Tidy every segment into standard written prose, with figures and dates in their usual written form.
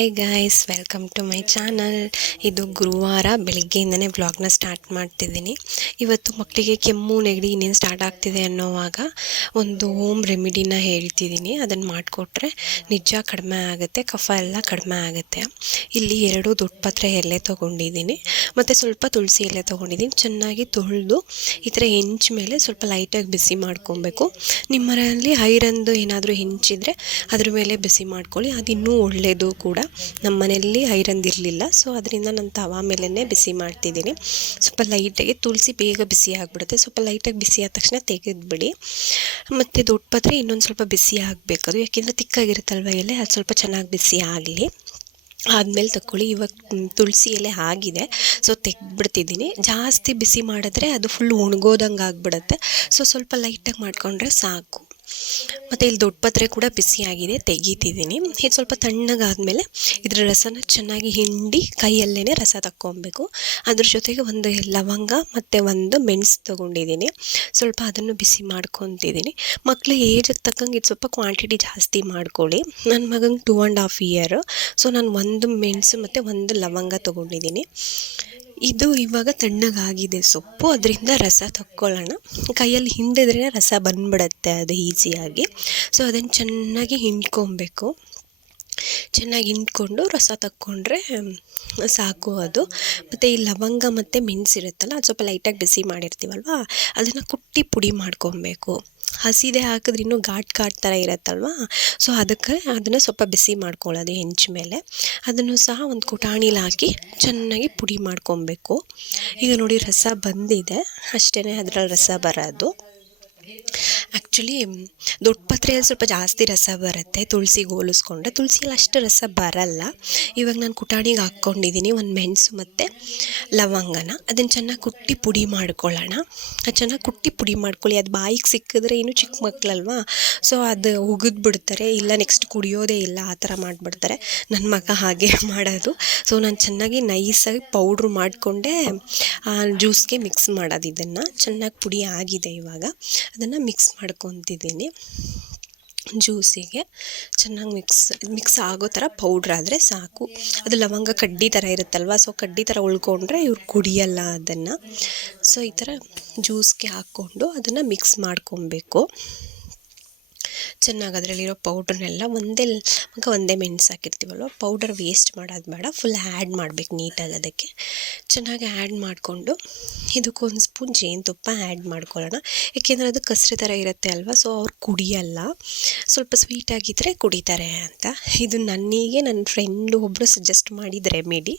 Hi guys, welcome to my channel. ಇದು ಗುರುವಾರ ಬೆಳಿಗ್ಗೆಯಿಂದನೇ ವ್ಲಾಗ್ನ ಸ್ಟಾರ್ಟ್ ಮಾಡ್ತಿದ್ದೀನಿ. ಇವತ್ತು ಮಕ್ಕಳಿಗೆ ಕೆಮ್ಮು ನೆಗಡಿ ಇನ್ನೇನು ಸ್ಟಾರ್ಟ್ ಆಗ್ತಿದೆ ಅನ್ನೋವಾಗ ಒಂದು ಹೋಮ್ ರೆಮಿಡಿನ ಹೇಳ್ತಿದ್ದೀನಿ. ಅದನ್ನು ಮಾಡಿಕೊಟ್ರೆ ನಿಜ ಕಡಿಮೆ ಆಗುತ್ತೆ, ಕಫ ಎಲ್ಲ ಕಡಿಮೆ ಆಗುತ್ತೆ. ಇಲ್ಲಿ 2 ದೊಡ್ಡ ಪತ್ರೆ ಎಲೆ ತೊಗೊಂಡಿದ್ದೀನಿ ಮತ್ತು ಸ್ವಲ್ಪ ತುಳಸಿ ಎಲೆ ತೊಗೊಂಡಿದ್ದೀನಿ. ಚೆನ್ನಾಗಿ ತೊಳೆದು ಈ ಥರ ಹೆಂಚು ಮೇಲೆ ಸ್ವಲ್ಪ ಲೈಟಾಗಿ ಬಿಸಿ ಮಾಡ್ಕೊಬೇಕು. ನಿಮ್ಮ ಮನೆಯಲ್ಲಿ ಐರನ್ದು ಏನಾದರೂ ಹೆಂಚಿದ್ರೆ ಅದ್ರ ಮೇಲೆ ಬಿಸಿ ಮಾಡ್ಕೊಳ್ಳಿ, ಅದು ಇನ್ನೂ ಒಳ್ಳೆಯದು ಕೂಡ. ನಮ್ಮ ಮನೆಯಲ್ಲಿ ಐರನ್ ಇರಲಿಲ್ಲ, ಸೊ ಅದರಿಂದ ನಾನು ತವಾ ಮೇಲೇ ಬಿಸಿ ಮಾಡ್ತಿದ್ದೀನಿ. ಸ್ವಲ್ಪ ಲೈಟಾಗಿ ತುಳಸಿ ಬೇಗ ಬಿಸಿ ಆಗಿಬಿಡುತ್ತೆ. ಸ್ವಲ್ಪ ಲೈಟಾಗಿ ಬಿಸಿ ಆದ ತಕ್ಷಣ ತೆಗೆದುಬಿಡಿ. ಮತ್ತು ದೊಡ್ಡ ಪತ್ರೆ ಇನ್ನೊಂದು ಸ್ವಲ್ಪ ಬಿಸಿ ಆಗಬೇಕದು, ಯಾಕೆಂದರೆ ತಿಕ್ಕಾಗಿರುತ್ತಲ್ವ ಎಲೆ, ಅದು ಸ್ವಲ್ಪ ಚೆನ್ನಾಗಿ ಬಿಸಿ ಆಗಲಿ. ಆದಮೇಲೆ ತಗೊಳ್ಳಿ. ಇವಾಗ ತುಳಸಿ ಎಲೆ ಆಗಿದೆ, ಸೊ ತೆಗೆದ್ಬಿಡ್ತಿದ್ದೀನಿ. ಜಾಸ್ತಿ ಬಿಸಿ ಮಾಡಿದ್ರೆ ಅದು ಫುಲ್ ಒಣಗೋದಂಗೆ ಆಗಿಬಿಡುತ್ತೆ. ಸೊ ಸ್ವಲ್ಪ ಲೈಟಾಗಿ ಮಾಡಿಕೊಂಡ್ರೆ ಸಾಕು. ಮತ್ತು ಇಲ್ಲಿ ದೊಡ್ಡ ಪತ್ರೆ ಕೂಡ ಬಿಸಿಯಾಗಿದೆ, ತೆಗಿತಿದ್ದೀನಿ. ಇದು ಸ್ವಲ್ಪ ತಣ್ಣಗಾದಮೇಲೆ ಇದರ ರಸನ ಚೆನ್ನಾಗಿ ಹಿಂಡಿ ಕೈಯಲ್ಲೇ ರಸ ತಕ್ಕೊಬೇಕು. ಅದ್ರ ಜೊತೆಗೆ ಒಂದು ಲವಂಗ ಮತ್ತು ಒಂದು ಮೆಣಸು ತೊಗೊಂಡಿದ್ದೀನಿ. ಸ್ವಲ್ಪ ಅದನ್ನು ಬಿಸಿ ಮಾಡ್ಕೊತಿದ್ದೀನಿ. ಮಕ್ಕಳು ಏಜಿಗೆ ತಕ್ಕಂಗೆ ಇದು ಸ್ವಲ್ಪ ಕ್ವಾಂಟಿಟಿ ಜಾಸ್ತಿ ಮಾಡ್ಕೊಳ್ಳಿ. ನನ್ನ ಮಗಂಗೆ 2.5 ಇಯರ್, ಸೊ ನಾನು ಒಂದು ಮೆಣಸು ಮತ್ತು ಒಂದು ಲವಂಗ ತೊಗೊಂಡಿದ್ದೀನಿ. ಇದು ಇವಾಗ ತಣ್ಣಗಾಗಿದೆ ಸೊಪ್ಪು, ಅದರಿಂದ ರಸ ತಕ್ಕೊಳ್ಳೋಣ. ಕೈಯಲ್ಲಿ ಹಿಂಡಿದ್ರೆ ರಸ ಬಂದ್ಬಿಡುತ್ತೆ ಅದು ಈಸಿಯಾಗಿ. ಸೊ ಅದನ್ನು ಚೆನ್ನಾಗಿ ಹಿಂಡ್ಕೊಬೇಕು. ಚೆನ್ನಾಗಿ ಹಿಂಡ್ಕೊಂಡು ರಸ ತಕ್ಕೊಂಡ್ರೆ ಸಾಕು ಅದು. ಮತ್ತು ಈ ಲವಂಗ ಮತ್ತು ಮೆಣಸಿರುತ್ತಲ್ಲ, ಅದು ಸ್ವಲ್ಪ ಲೈಟಾಗಿ ಬಿಸಿ ಮಾಡಿರ್ತೀವಲ್ವ, ಅದನ್ನು ಕುಟ್ಟಿ ಪುಡಿ ಮಾಡ್ಕೊಬೇಕು. ಹಸಿದೆ ಹಾಕಿದ್ರೆ ಇನ್ನೂ ಘಾಟ್ ಥರ ಇರುತ್ತಲ್ವ, ಸೊ ಅದಕ್ಕೆ ಅದನ್ನು ಸ್ವಲ್ಪ ಬಿಸಿ ಮಾಡ್ಕೊಳ್ಳೋದು ಹೆಂಚು ಮೇಲೆ. ಅದನ್ನು ಸಹ ಒಂದು ಕುಟಾಣಿಲಿ ಹಾಕಿ ಚೆನ್ನಾಗಿ ಪುಡಿ ಮಾಡ್ಕೊಬೇಕು. ಈಗ ನೋಡಿ ರಸ ಬಂದಿದೆ, ಅಷ್ಟೇ ಅದರಲ್ಲಿ ರಸ ಬರೋದು. ಆ್ಯಕ್ಚುಲಿ ದೊಡ್ಡ ಪತ್ರೆಯಲ್ಲಿ ಸ್ವಲ್ಪ ಜಾಸ್ತಿ ರಸ ಬರುತ್ತೆ ತುಳಸಿಗೆ ಹೋಲಿಸ್ಕೊಂಡ್ರೆ. ತುಳಸಿಯಲ್ಲಿ ಅಷ್ಟು ರಸ ಬರಲ್ಲ. ಇವಾಗ ನಾನು ಕುಟಾಣಿಗೆ ಹಾಕ್ಕೊಂಡಿದ್ದೀನಿ ಒಂದು ಮೆಣಸು ಮತ್ತು ಲವಂಗನ. ಅದನ್ನು ಚೆನ್ನಾಗಿ ಕುಟ್ಟಿ ಪುಡಿ ಮಾಡ್ಕೊಳ್ಳೋಣ. ಅದು ಚೆನ್ನಾಗಿ ಕುಟ್ಟಿ ಪುಡಿ ಮಾಡ್ಕೊಳ್ಳಿ. ಅದು ಬಾಯಿಗೆ ಸಿಕ್ಕಿದ್ರೆ ಇನ್ನೂ ಚಿಕ್ಕ ಮಕ್ಕಳಲ್ವಾ, ಸೊ ಅದು ಉಗಿದ್ಬಿಡ್ತಾರೆ, ಇಲ್ಲ ನೆಕ್ಸ್ಟ್ ಕುಡಿಯೋದೇ ಇಲ್ಲ, ಆ ಥರ ಮಾಡಿಬಿಡ್ತಾರೆ. ನನ್ನ ಮಗ ಹಾಗೆ ಮಾಡೋದು. ಸೊ ನಾನು ಚೆನ್ನಾಗಿ ನೈಸಾಗಿ ಪೌಡ್ರು ಮಾಡಿಕೊಂಡೆ ಜ್ಯೂಸ್ಗೆ ಮಿಕ್ಸ್ ಮಾಡೋದು. ಇದನ್ನು ಚೆನ್ನಾಗಿ ಪುಡಿ ಆಗಿದೆ. ಇವಾಗ ಅದನ್ನು ಮಿಕ್ಸ್ ಮಾಡ್ಕೊತಿದ್ದೀನಿ. ಜ್ಯೂಸಿಗೆ ಚೆನ್ನಾಗಿ ಮಿಕ್ಸ್ ಆಗೋ ಥರ ಪೌಡ್ರ್ ಆದರೆ ಸಾಕು. ಅದು ಲವಂಗ ಕಡ್ಡಿ ಥರ ಇರುತ್ತಲ್ವ, ಸೊ ಕಡ್ಡಿ ಥರ ಉಳ್ಕೊಂಡ್ರೆ ಇವ್ರು ಕುಡಿಯಲ್ಲ ಅದನ್ನು. ಸೊ ಈ ಥರ ಜ್ಯೂಸ್ಗೆ ಹಾಕ್ಕೊಂಡು ಅದನ್ನು ಮಿಕ್ಸ್ ಮಾಡ್ಕೊಬೇಕು. ಚೆನ್ನಾಗಿ ಅದರಲ್ಲಿರೋ ಪೌಡ್ರನ್ನೆಲ್ಲ ಒಂದೇ ಮೆಣಸು ಹಾಕಿರ್ತೀವಲ್ವ, ಪೌಡರ್ ವೇಸ್ಟ್ ಮಾಡೋದು ಬೇಡ, ಫುಲ್ ಆ್ಯಡ್ ಮಾಡಬೇಕು ನೀಟಾಗಿ. ಅದಕ್ಕೆ ಚೆನ್ನಾಗಿ ಆ್ಯಡ್ ಮಾಡಿಕೊಂಡು ಇದಕ್ಕೊಂದು ಸ್ಪೂನ್ ಜೇನುತುಪ್ಪ ಆ್ಯಡ್ ಮಾಡ್ಕೊಳ್ಳೋಣ. ಏಕೆಂದರೆ ಅದು ಕಸರೆ ಥರ ಇರುತ್ತೆ ಅಲ್ವ, ಸೊ ಅವ್ರು ಕುಡಿಯಲ್ಲ. ಸ್ವಲ್ಪ ಸ್ವೀಟಾಗಿದ್ದರೆ ಕುಡಿತಾರೆ ಅಂತ. ಇದು ನನಗೆ ನನ್ನ ಫ್ರೆಂಡು ಒಬ್ಬರು ಸಜೆಸ್ಟ್ ಮಾಡಿದ ರೆಮಿಡಿ.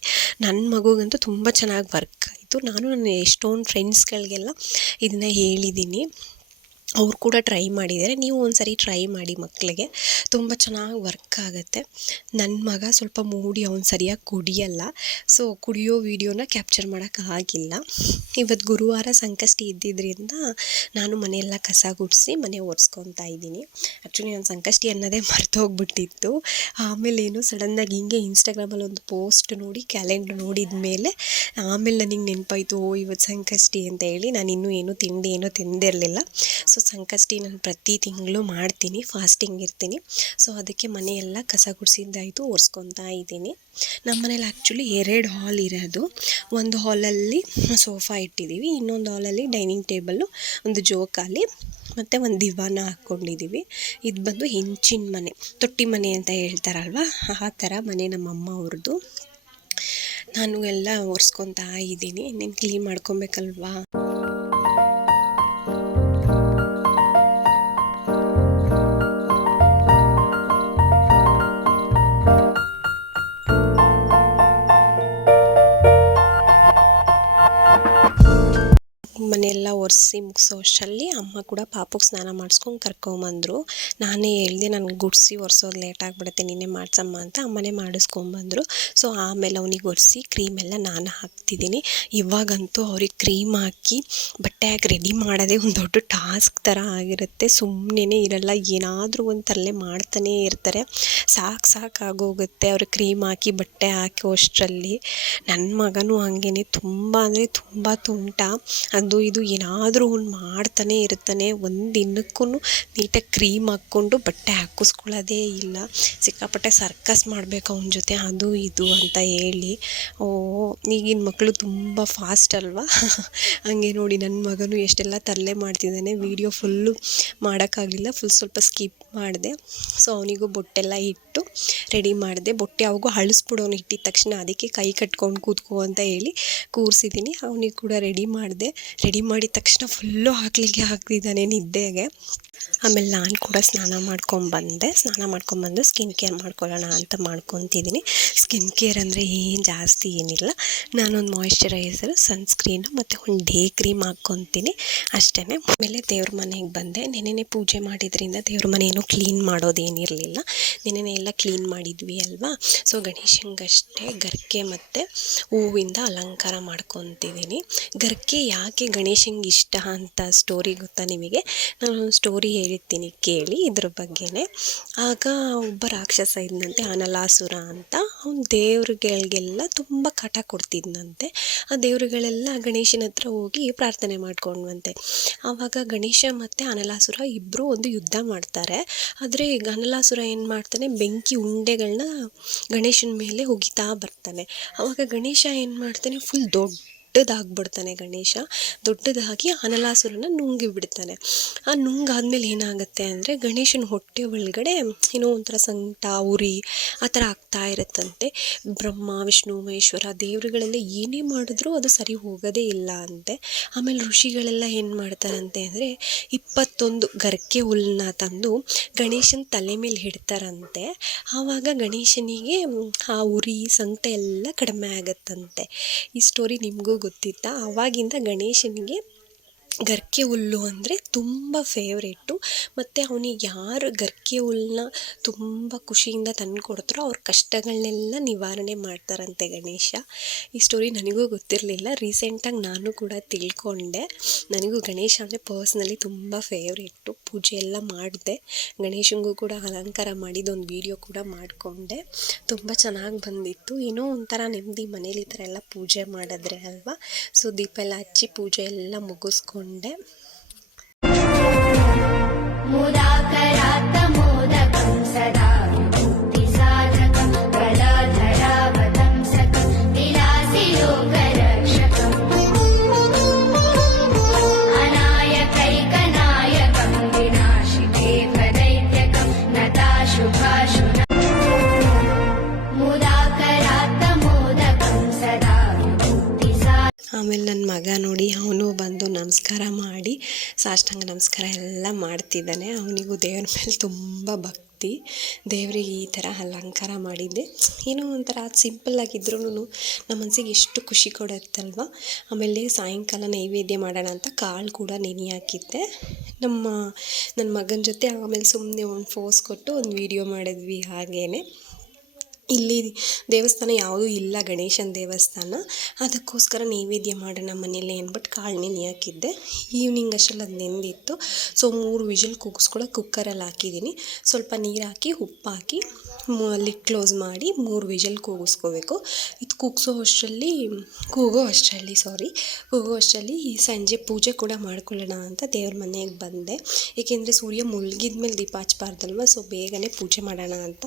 ನನ್ನ ಮಗುಗಂತೂ ತುಂಬ ಚೆನ್ನಾಗಿ ವರ್ಕ್ ಆಯಿತು. ನಾನು ನನ್ನ ಎಷ್ಟೊಂದು ಫ್ರೆಂಡ್ಸ್ಗಳಿಗೆಲ್ಲ ಇದನ್ನು ಹೇಳಿದ್ದೀನಿ, ಅವ್ರು ಕೂಡ ಟ್ರೈ ಮಾಡಿದ್ದಾರೆ. ನೀವು ಒಂದು ಸರಿ ಟ್ರೈ ಮಾಡಿ, ಮಕ್ಕಳಿಗೆ ತುಂಬ ಚೆನ್ನಾಗಿ ವರ್ಕ್ ಆಗುತ್ತೆ. ನನ್ನ ಮಗ ಸ್ವಲ್ಪ ಮೂಡಿ, ಅವ್ನು ಸರಿಯಾಗಿ ಕುಡಿಯಲ್ಲ, ಸೊ ಕುಡಿಯೋ ವೀಡಿಯೋನ ಕ್ಯಾಪ್ಚರ್ ಮಾಡೋಕ್ಕಾಗಿಲ್ಲ. ಇವತ್ತು ಗುರುವಾರ ಸಂಕಷ್ಟಿ ಇದ್ದಿದ್ದರಿಂದ ನಾನು ಮನೆಯೆಲ್ಲ ಕಸ ಗುಡಿಸಿ ಮನೆ ಒರೆಸ್ಕೊತಾ ಇದ್ದೀನಿ. ಆ್ಯಕ್ಚುಲಿ ನಾನು ಸಂಕಷ್ಟಿ ಅನ್ನೋದೇ ಮರ್ತೋಗ್ಬಿಟ್ಟಿತ್ತು. ಆಮೇಲೆ ಏನು ಸಡನ್ನಾಗಿ ಹಿಂಗೆ ಇನ್ಸ್ಟಾಗ್ರಾಮಲ್ಲಿ ಒಂದು ಪೋಸ್ಟ್ ನೋಡಿ, ಕ್ಯಾಲೆಂಡ್ರ್ ನೋಡಿದ ಮೇಲೆ ಆಮೇಲೆ ನನಗೆ ನೆನಪಾಯಿತು, ಇವತ್ತು ಸಂಕಷ್ಟಿ ಅಂತ ಹೇಳಿ. ನಾನು ಇನ್ನೂ ಏನೂ ತಿಂಡಿ ಏನೂ ತಿಂದಿರಲಿಲ್ಲ. ಸೊ ಸಂಕಷ್ಟಿ ನಾನು ಪ್ರತಿ ತಿಂಗಳು ಮಾಡ್ತೀನಿ, ಫಾಸ್ಟಿಂಗ್ ಇರ್ತೀನಿ. ಸೊ ಅದಕ್ಕೆ ಮನೆಯೆಲ್ಲ ಕಸ ಗುಡಿಸಿದ್ದಾಯಿತು, ಒರೆಸ್ಕೊತಾ ಇದ್ದೀನಿ. ನಮ್ಮ ಮನೇಲಿ ಆ್ಯಕ್ಚುಲಿ 2 ಹಾಲ್ ಇರೋದು. ಒಂದು ಹಾಲಲ್ಲಿ ಸೋಫಾ ಇಟ್ಟಿದ್ದೀವಿ, ಇನ್ನೊಂದು ಹಾಲಲ್ಲಿ ಡೈನಿಂಗ್ ಟೇಬಲ್ಲು, ಒಂದು ಜೋಕಾಲಿ ಮತ್ತು ಒಂದು ದಿವಾನ ಹಾಕ್ಕೊಂಡಿದ್ದೀವಿ. ಇದು ಬಂದು ಹೆಂಚಿನ ಮನೆ, ತೊಟ್ಟಿ ಮನೆ ಅಂತ ಹೇಳ್ತಾರಲ್ವ, ಆ ಥರ ಮನೆ ನಮ್ಮಮ್ಮ ಅವ್ರದ್ದು. ನಾನು ಎಲ್ಲ ಒರೆಸ್ಕೊತಾ ಇದ್ದೀನಿ. ಇನ್ನೇನು ಕ್ಲೀನ್ ಮಾಡ್ಕೊಬೇಕಲ್ವಾ. ಮನೆಯೆಲ್ಲ ಒರೆಸಿ ಮುಗಿಸೋ ಅಷ್ಟರಲ್ಲಿ ಅಮ್ಮ ಕೂಡ ಪಾಪುಗೆ ಸ್ನಾನ ಮಾಡಿಸ್ಕೊಂಡು ಕರ್ಕೊಂಬಂದರು. ನಾನೇ ಹೇಳಿದೆ, ನನಗೆ ಗುಡಿಸಿ ಒರೆಸೋದು ಲೇಟ್ ಆಗಿಬಿಡುತ್ತೆ, ನೀನೇ ಮಾಡಿಸಮ್ಮ ಅಂತ. ಅಮ್ಮನೇ ಮಾಡಿಸ್ಕೊಂಬಂದರು. ಸೊ ಆಮೇಲೆ ಅವನಿಗೆ ಒರೆಸಿ ಕ್ರೀಮೆಲ್ಲ ನಾನು ಹಾಕ್ತಿದ್ದೀನಿ. ಇವಾಗಂತೂ ಅವ್ರಿಗೆ ಕ್ರೀಮ್ ಹಾಕಿ ಬಟ್ಟೆ ಹಾಕಿ ರೆಡಿ ಮಾಡೋದೇ ಒಂದು ದೊಡ್ಡ ಟಾಸ್ಕ್ ಥರ ಆಗಿರುತ್ತೆ. ಸುಮ್ಮನೆ ಇರಲ್ಲ, ಏನಾದರೂ ಒಂದು ತರಲೆ ಮಾಡ್ತಾನೇ ಇರ್ತಾರೆ. ಸಾಕಾಗೋಗುತ್ತೆ ಅವ್ರಿಗೆ ಕ್ರೀಮ್ ಹಾಕಿ ಬಟ್ಟೆ ಹಾಕೋ ಅಷ್ಟರಲ್ಲಿ. ನನ್ನ ಮಗನೂ ಹಂಗೇ ತುಂಬ ಅಂದರೆ ತುಂಬ ತುಂಟ. ಅದು ಇದು ಏನಾದರೂ ಒಂದು ಮಾಡ್ತಾನೆ ಇರ್ತಾನೆ. ಒಂದು ದಿನಕ್ಕೂ ನೀಟಾಗಿ ಕ್ರೀಮ್ ಹಾಕ್ಕೊಂಡು ಬಟ್ಟೆ ಹಾಕಿಸ್ಕೊಳ್ಳೋದೇ ಇಲ್ಲ. ಸಿಕ್ಕಾಪಟ್ಟೆ ಸರ್ಕಸ್ ಮಾಡಬೇಕು ಅವನ ಜೊತೆ, ಅದು ಇದು ಅಂತ ಹೇಳಿ. ಈಗಿನ ಮಕ್ಕಳು ತುಂಬ ಫಾಸ್ಟ್ ಅಲ್ವಾ. ಹಂಗೆ ನೋಡಿ ನನ್ನ ಮಗನು ಎಷ್ಟೆಲ್ಲ ತರಲೆ ಮಾಡ್ತಿದ್ದಾನೆ. ವೀಡಿಯೋ ಫುಲ್ಲು ಮಾಡೋಕ್ಕಾಗಲಿಲ್ಲ, ಸ್ವಲ್ಪ ಸ್ಕಿಪ್ ಮಾಡಿದೆ. ಸೊ ಅವನಿಗೂ ಬೊಟ್ಟೆಲ್ಲ ಇಟ್ಟು ರೆಡಿ ಮಾಡಿದೆ. ಬೊಟ್ಟೆ ಅವಾಗೂ ಅಳಿಸ್ಬಿಡೋನು ಇಟ್ಟಿದ ತಕ್ಷಣ, ಅದಕ್ಕೆ ಕೈ ಕಟ್ಕೊಂಡು ಕೂತ್ಕೋ ಅಂತ ಹೇಳಿ ಕೂರಿಸಿದ್ದೀನಿ. ಅವನಿಗೆ ಕೂಡ ರೆಡಿ ಮಾಡಿದೆ. ರೆಡಿ ಮಾಡಿದ ತಕ್ಷಣ ಫುಲ್ಲು ಹಾಕ್ತಿದ್ದಾನೆ ನಿದ್ದೆಗೆ. ಆಮೇಲೆ ನಾನು ಕೂಡ ಸ್ನಾನ ಮಾಡ್ಕೊಂಬಂದು ಸ್ಕಿನ್ ಕೇರ್ ಮಾಡ್ಕೊಳ್ಳೋಣ ಅಂತ ಮಾಡ್ಕೊತಿದ್ದೀನಿ. ಸ್ಕಿನ್ ಕೇರ್ ಅಂದರೆ ಏನು ಜಾಸ್ತಿ ಏನಿಲ್ಲ. ನಾನೊಂದು ಮಾಯಿಶ್ಚರೈಸರ್, ಸನ್ಸ್ಕ್ರೀನು ಮತ್ತು ಒಂದು ಡೇ ಕ್ರೀಮ್ ಹಾಕ್ಕೊತೀನಿ ಅಷ್ಟೇ. ಆಮೇಲೆ ದೇವ್ರ ಮನೆಗೆ ಬಂದೆ. ನೆನ್ನೆ ಪೂಜೆ ಮಾಡಿದ್ರಿಂದ ದೇವ್ರ ಮನೆ ಏನೂ ಕ್ಲೀನ್ ಮಾಡೋದೇನಿರಲಿಲ್ಲ. ನೆನ್ನೆ ಎಲ್ಲ ಕ್ಲೀನ್ ಮಾಡಿದ್ವಿ ಅಲ್ವಾ. ಸೊ ಗಣೇಶನಿಗಷ್ಟೇ ಗರ್ಕೆ ಮತ್ತು ಹೂವಿಂದ ಅಲಂಕಾರ ಮಾಡ್ಕೊತಿದ್ದೀನಿ. ಗರ್ಕೆ ಯಾಕೆ ಗಣೇಶನಿಗೆ ಇಷ್ಟ ಅಂತ ಸ್ಟೋರಿ ಗೊತ್ತಾ ನಿಮಗೆ? ನಾನು ಸ್ಟೋರಿ ಹೇಳಿರ್ತೀನಿ ಕೇಳಿ ಇದ್ರ ಬಗ್ಗೆನೇ. ಆಗ ಒಬ್ಬ ರಾಕ್ಷಸ ಇದ್ದಂತೆ, ಅನಲಾಸುರ ಅಂತ. ಅವ್ನು ದೇವ್ರುಗಳಿಗೆಲ್ಲ ತುಂಬ ಕಾಟ ಕೊಡ್ತಿದ್ದಂತೆ. ಆ ದೇವರುಗಳೆಲ್ಲ ಗಣೇಶನ ಹತ್ರ ಹೋಗಿ ಪ್ರಾರ್ಥನೆ ಮಾಡ್ಕೊಂಡ್ವಂತೆ. ಆವಾಗ ಗಣೇಶ ಮತ್ತು ಅನಲಾಸುರ ಇಬ್ಬರು ಒಂದು ಯುದ್ಧ ಮಾಡ್ತಾರೆ. ಆದರೆ ಅನಲಾಸುರ ಏನು ಮಾಡ್ತಾನೆ, ಬೆಂಕಿ ಉಂಡೆಗಳನ್ನ ಗಣೇಶನ ಮೇಲೆ ಒಗಿತಾ ಬರ್ತಾನೆ. ಆವಾಗ ಗಣೇಶ ಏನು ಮಾಡ್ತಾನೆ, ಫುಲ್ ದೊಡ್ಡದಾಗ್ಬಿಡ್ತಾನೆ. ಗಣೇಶ ದೊಡ್ಡದಾಗಿ ಅನಲಾಸುರನ ನುಂಗಿ ಬಿಡ್ತಾನೆ. ಆ ನುಂಗಾದ್ಮೇಲೆ ಏನಾಗುತ್ತೆ ಅಂದರೆ, ಗಣೇಶನ ಹೊಟ್ಟೆ ಒಳಗಡೆ ಏನೋ ಒಂಥರ ಸಂಕಟ, ಉರಿ ಆ ಥರ ಆಗ್ತಾ ಇರುತ್ತಂತೆ. ಬ್ರಹ್ಮ, ವಿಷ್ಣು, ಮಹೇಶ್ವರ ದೇವರುಗಳೆಲ್ಲ ಏನೇ ಮಾಡಿದ್ರೂ ಅದು ಸರಿ ಹೋಗೋದೇ ಇಲ್ಲ ಅಂತೆ. ಆಮೇಲೆ ಋಷಿಗಳೆಲ್ಲ ಏನು ಮಾಡ್ತಾರಂತೆ ಅಂದರೆ, 21 ಗರ್ಕೆ ಹುಲ್ಲನ್ನ ತಂದು ಗಣೇಶನ ತಲೆ ಮೇಲೆ ಇಡ್ತಾರಂತೆ. ಆವಾಗ ಗಣೇಶನಿಗೆ ಆ ಉರಿ ಸಂಕಟ ಎಲ್ಲ ಕಡಿಮೆ ಆಗುತ್ತಂತೆ. ಈ ಸ್ಟೋರಿ ನಿಮಗೂ ಗೊತ್ತಿತ್ತಾ? ಆವಾಗಿಂದ ಗಣೇಶನಿಗೆ ಗರ್ಕೆ ಹುಲ್ಲು ಅಂದರೆ ತುಂಬ ಫೇವ್ರೇಟು. ಮತ್ತು ಅವನಿಗೆ ಯಾರು ಗರ್ಕೆ ಹುಲ್ಲನ್ನ ತುಂಬ ಖುಷಿಯಿಂದ ತಂದು ಕೊಡ್ತಾರೋ ಅವ್ರ ಕಷ್ಟಗಳನ್ನೆಲ್ಲ ನಿವಾರಣೆ ಮಾಡ್ತಾರಂತೆ ಗಣೇಶ. ಈ ಸ್ಟೋರಿ ನನಗೂ ಗೊತ್ತಿರಲಿಲ್ಲ. ರೀಸೆಂಟಾಗಿ ನಾನು ಕೂಡ ತಿಳ್ಕೊಂಡೆ. ನನಗೂ ಗಣೇಶ ಅಂದರೆ ಪರ್ಸ್ನಲಿ ತುಂಬ ಫೇವ್ರೇಟು. ಪೂಜೆ ಎಲ್ಲ ಮಾಡಿದೆ. ಗಣೇಶನಿಗೂ ಕೂಡ ಅಲಂಕಾರ ಮಾಡಿದ್ದೊಂದು ವೀಡಿಯೋ ಕೂಡ ಮಾಡಿಕೊಂಡೆ. ತುಂಬ ಚೆನ್ನಾಗಿ ಬಂದಿತ್ತು. ಏನೋ ಒಂಥರ ನೆಮ್ಮದಿ ಮನೇಲಿ ಈ ಥರ ಎಲ್ಲ ಪೂಜೆ ಮಾಡಿದ್ರೆ ಅಲ್ವಾ. ಸೊ ದೀಪ ಎಲ್ಲ ಹಚ್ಚಿ ಪೂಜೆ ಎಲ್ಲ ಮುಗಿಸ್ಕೊಂಡೆ. ಆಮೇಲೆ ನನ್ನ ಮಗ ನೋಡಿ, ಅವನು ಬಂದು ನಮಸ್ಕಾರ ಮಾಡಿ ಸಾಷ್ಟಾಂಗ ನಮಸ್ಕಾರ ಎಲ್ಲ ಮಾಡ್ತಿದ್ದಾನೆ. ಅವನಿಗೂ ದೇವ್ರ ಮೇಲೆ ತುಂಬ ಭಕ್ತಿ. ದೇವರಿಗೆ ಈ ಥರ ಅಲಂಕಾರ ಮಾಡಿದ್ದೆ. ಏನೋ ಒಂಥರ ಸಿಂಪಲ್ಲಾಗಿದ್ರೂ ನಮ್ಮ ಮನಸ್ಸಿಗೆ ಎಷ್ಟು ಖುಷಿ ಕೊಡುತ್ತಲ್ವ. ಆಮೇಲೆ ಸಾಯಂಕಾಲ ನೈವೇದ್ಯ ಮಾಡೋಣ ಅಂತ ಕಾಳು ಕೂಡ ನೆನೆ ಹಾಕಿದ್ದೆ ನನ್ನ ಮಗನ ಜೊತೆ. ಆಮೇಲೆ ಸುಮ್ಮನೆ ಒಂದು ಫೋಸ್ ಕೊಟ್ಟು ಒಂದು ವೀಡಿಯೋ ಮಾಡಿದ್ವಿ. ಹಾಗೇ ಇಲ್ಲಿ ದೇವಸ್ಥಾನ ಯಾವುದೂ ಇಲ್ಲ, ಗಣೇಶನ ದೇವಸ್ಥಾನ. ಅದಕ್ಕೋಸ್ಕರ ನೈವೇದ್ಯ ಮಾಡೋಣ ಮನೇಲಿ ಅಂದ್ಬಿಟ್ಟು ಕಾಳು ನೆನೆ ಹಾಕಿದ್ದೆ. ಈವ್ನಿಂಗ್ ಅಷ್ಟರಲ್ಲಿ ಅದು ನೆಂದಿತ್ತು. ಸೊ 3 ವಿಷಲ್ ಕೂಗಿಸ್ಕೊಳ್ಳೋಕೆ ಕುಕ್ಕರಲ್ಲಿ ಹಾಕಿದ್ದೀನಿ. ಸ್ವಲ್ಪ ನೀರು ಹಾಕಿ ಉಪ್ಪು ಹಾಕಿ ಲಿಡ್ ಕ್ಲೋಸ್ ಮಾಡಿ 3 ವಿಷಲ್ ಕೂಗಿಸ್ಕೋಬೇಕು. ಇದು ಕೂಗೋ ಅಷ್ಟರಲ್ಲಿ ಸಂಜೆ ಪೂಜೆ ಕೂಡ ಮಾಡ್ಕೊಳ್ಳೋಣ ಅಂತ ದೇವ್ರ ಮನೆಗೆ ಬಂದೆ. ಏಕೆಂದರೆ ಸೂರ್ಯ ಮುಳುಗಿದ ಮೇಲೆ ದೀಪ ಹಚ್ಬಾರ್ದಲ್ವ. ಸೊ ಬೇಗನೆ ಪೂಜೆ ಮಾಡೋಣ ಅಂತ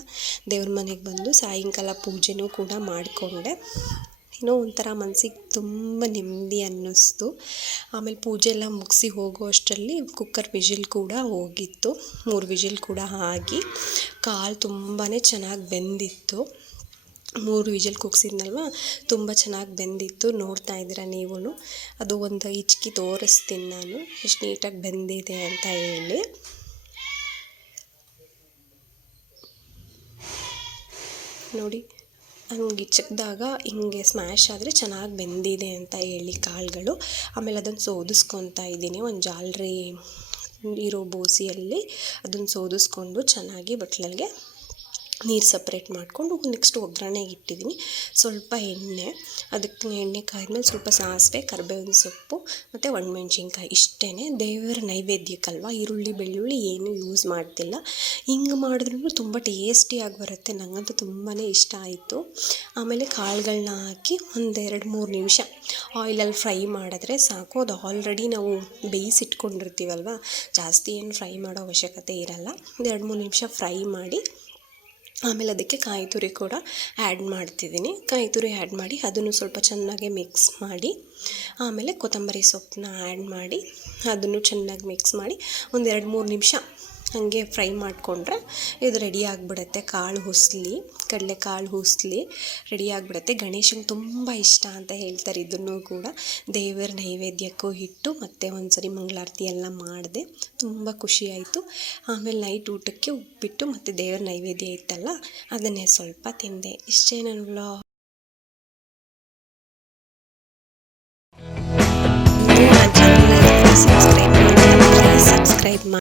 ದೇವ್ರ ಮನೆಗೆ ಬಂದು ಸಾಯಂಕಾಲ ಪೂಜೆನೂ ಕೂಡ ಮಾಡಿಕೊಂಡೆ. ಏನೋ ಒಂಥರ ಮನಸ್ಸಿಗೆ ತುಂಬ ನೆಮ್ಮದಿ ಅನ್ನಿಸ್ತು. ಆಮೇಲೆ ಪೂಜೆ ಎಲ್ಲ ಮುಗಿಸಿ ಹೋಗೋ ಅಷ್ಟರಲ್ಲಿ ಕುಕ್ಕರ್ ವಿಷಲ್ ಕೂಡ ಹೋಗಿತ್ತು. 3 ವಿಷಲ್ ಕೂಡ ಆಗಿ ಕಾಳು ತುಂಬಾ ಚೆನ್ನಾಗಿ ಬೆಂದಿತ್ತು. 3 ವಿಷಲ್ ಕೂಗಿಸಿದ್ನಲ್ವ, ತುಂಬ ಚೆನ್ನಾಗಿ ಬೆಂದಿತ್ತು. ನೋಡ್ತಾ ಇದ್ದೀರಾ ನೀವು. ಅದು ಒಂದು ಹಿಚ್ಕಿ ತೋರಿಸ್ತೀನಿ ನಾನು ಎಷ್ಟು ನೀಟಾಗಿ ಬೆಂದಿದೆ ಅಂತ ಹೇಳಿ. ನೋಡಿ, ಹಂಗೆ ಇಚ್ಚಕ್ದಾಗ ಹಿಂಗೆ ಸ್ಮ್ಯಾಶ್ ಆದರೆ ಚೆನ್ನಾಗಿ ಬೆಂದಿದೆ ಅಂತ ಹೇಳಿ ಕಾಳುಗಳು. ಆಮೇಲೆ ಅದನ್ನು ಸೋದಿಸ್ಕೊತಾ ಇದ್ದೀನಿ. ಒಂದು ಜಾಲರಿ ಇರೋ ಬೋಸಿಯಲ್ಲಿ ಅದನ್ನು ಸೋದಿಸ್ಕೊಂಡು ಚೆನ್ನಾಗಿ ಬಟ್ಲಲ್ಲಿಗೆ ನೀರು ಸಪ್ರೇಟ್ ಮಾಡಿಕೊಂಡು ನೆಕ್ಸ್ಟ್ ಒಗ್ಗರಣೆಗೆ ಇಟ್ಟಿದ್ದೀನಿ. ಸ್ವಲ್ಪ ಎಣ್ಣೆ, ಅದಕ್ಕೆ ಎಣ್ಣೆ ಕಾಯ್ದ್ಮೇಲೆ ಸ್ವಲ್ಪ ಸಾಸಿವೆ, ಕರಿಬೇವಿನ ಸೊಪ್ಪು ಮತ್ತು ಒಣಮೆಣ್ಸಿನ್ಕಾಯಿ ಇಷ್ಟೇ. ದೇವರ ನೈವೇದ್ಯಕ್ಕಲ್ವ ಈರುಳ್ಳಿ ಬೆಳ್ಳುಳ್ಳಿ ಏನೂ ಯೂಸ್ ಮಾಡ್ತಿಲ್ಲ. ಹಿಂಗೆ ಮಾಡಿದ್ರೂ ತುಂಬ ಟೇಸ್ಟಿಯಾಗಿ ಬರುತ್ತೆ. ನನಗಂತೂ ತುಂಬಾ ಇಷ್ಟ ಆಯಿತು. ಆಮೇಲೆ ಕಾಳುಗಳನ್ನ ಹಾಕಿ ಒಂದು 2-3 ನಿಮಿಷ ಆಯಿಲಲ್ಲಿ ಫ್ರೈ ಮಾಡಿದ್ರೆ ಸಾಕು. ಅದು ಆಲ್ರೆಡಿ ನಾವು ಬೇಯಿಸಿಟ್ಕೊಂಡಿರ್ತೀವಲ್ವ, ಜಾಸ್ತಿ ಏನು ಫ್ರೈ ಮಾಡೋ ಅವಶ್ಯಕತೆ ಇರಲ್ಲ. 2-3 ನಿಮಿಷ ಫ್ರೈ ಮಾಡಿ ಆಮೇಲೆ ಅದಕ್ಕೆ ಕಾಯಿ ತುರಿ ಕೂಡ ಆ್ಯಡ್ ಮಾಡ್ತಿದ್ದೀನಿ. ಕಾಯಿ ತುರಿ ಆ್ಯಡ್ ಮಾಡಿ ಅದನ್ನು ಸ್ವಲ್ಪ ಚೆನ್ನಾಗಿ ಮಿಕ್ಸ್ ಮಾಡಿ ಆಮೇಲೆ ಕೊತ್ತಂಬರಿ ಸೊಪ್ಪನ್ನ ಆ್ಯಡ್ ಮಾಡಿ ಅದನ್ನು ಚೆನ್ನಾಗಿ ಮಿಕ್ಸ್ ಮಾಡಿ ಒಂದು 2-3 ನಿಮಿಷ ಹಾಗೆ ಫ್ರೈ ಮಾಡಿಕೊಂಡ್ರೆ ಇದು ರೆಡಿ ಆಗಿಬಿಡುತ್ತೆ. ಕಾಳು ಹುಸ್ಲಿ, ಕಡಲೆಕಾಳು ಹುಸ್ಲಿ ರೆಡಿ ಆಗಿಬಿಡುತ್ತೆ. ಗಣೇಶಂಗೆ ತುಂಬ ಇಷ್ಟ ಅಂತ ಹೇಳ್ತಾರೆ. ಇದನ್ನು ಕೂಡ ದೇವರ ನೈವೇದ್ಯಕ್ಕೂ ಇಟ್ಟು ಮತ್ತು ಒಂದ್ಸರಿ ಮಂಗಳಾರತಿ ಎಲ್ಲ ಮಾಡಿದೆ. ತುಂಬ ಖುಷಿಯಾಯಿತು. ಆಮೇಲೆ ನೈಟ್ ಊಟಕ್ಕೆ ಉಪ್ಪಿಟ್ಟು ಮತ್ತು ದೇವರ ನೈವೇದ್ಯ ಇತ್ತಲ್ಲ ಅದನ್ನೇ ಸ್ವಲ್ಪ ತಿಂದೆ. ಇಷ್ಟೇ ನನ್ನ ವ್ಲಾಗ್. ಸಬ್ಸ್ಕ್ರೈಬ್ ಮಾಡಿ.